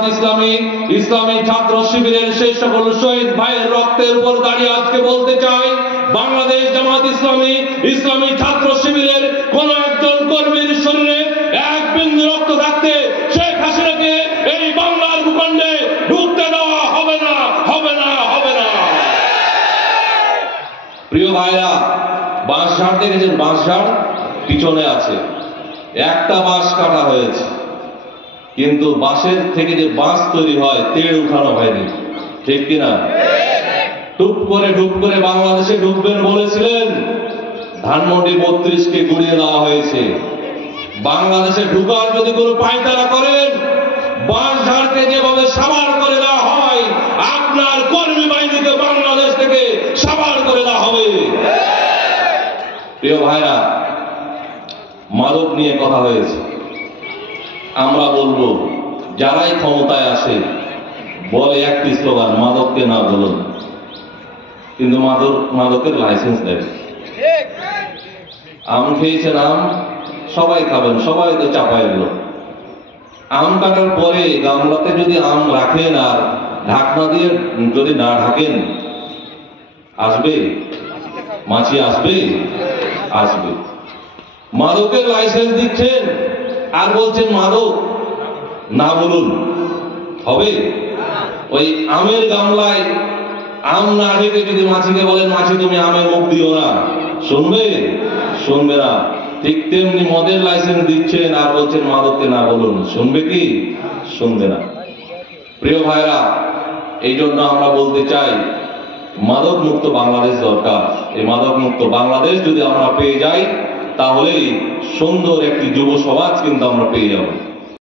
জামাত ইসলামী ইসলামী ছাত্র শিবিরের সেই সকল শহীদ ভাইয়ের রক্তের উপর দাঁড়িয়ে আজকে বলতে চাই, বাংলাদেশ জামাত ইসলামী ইসলামী ছাত্র শিবিরের কোন একজন কর্মীর শরীরে এক বিন্দু রক্ত থাকতে শেখ হাসিনাকে এই বাংলার ভূখণ্ডে ঢুকতে দেওয়া হবে না, হবে না, হবে না। প্রিয় ভাইরা, বাঁশঝাড় দেখেছেন? বাঁশঝাড় পিছনে আছে, একটা বাঁশ কাটা হয়েছে, কিন্তু বাঁশের থেকে যে বাঁশ তৈরি হয় তেড় উঠানো হয়নি, ঠিক কিনা? টুপ করে বাংলাদেশে ঢুকবেন বলেছিলেন, ধানমন্ডি 32কে গুড়িয়ে দেওয়া হয়েছে। বাংলাদেশে ঢুকার যদি কোনো পায়তারা করেন, বাঁশঝাড়কে যেভাবে সাবার করে দেওয়া হয়, আপনার কর্মী বাহিনীকে বাংলাদেশ থেকে সাবার করে দেওয়া হবে। প্রিয় ভাইরা, মাদক নিয়ে কথা হয়েছে। আমরা বলবো, যারাই ক্ষমতায় আসে বলে একটি স্লোগান, মাদককে না বলুন, কিন্তু মাদকের লাইসেন্স দেয়। আম খেয়েছেন, আম সবাই খাবেন, সবাই তো চাপায় এলো। আম কাটার পরে গামলাতে যদি আম রাখেন আর ঢাকনা দিয়ে যদি না ঢাকেন, আসবে মাছি? আসবে? আসবে। মাদকের লাইসেন্স দিচ্ছেন আর বলছেন মাদক না বলুন, হবে? ওই আমের গামলায় আম না ঢেকে যদি মাছিকে বলেন, মাছি তুমি আমের মুখ দিও না, শুনবে? শুনবে না। ঠিক তেমনি মদের লাইসেন্স দিচ্ছেন আর বলছেন মাদককে না বলুন, শুনবে কি? শুনবে না। প্রিয় ভাইরা, এই জন্য আমরা বলতে চাই, মাদক মুক্ত বাংলাদেশ দরকার। এই মাদক মুক্ত বাংলাদেশ যদি আমরা পেয়ে যাই, তাহলেই সুন্দর একটি যুব সমাজ কিন্তু আমরা পেয়ে যাব।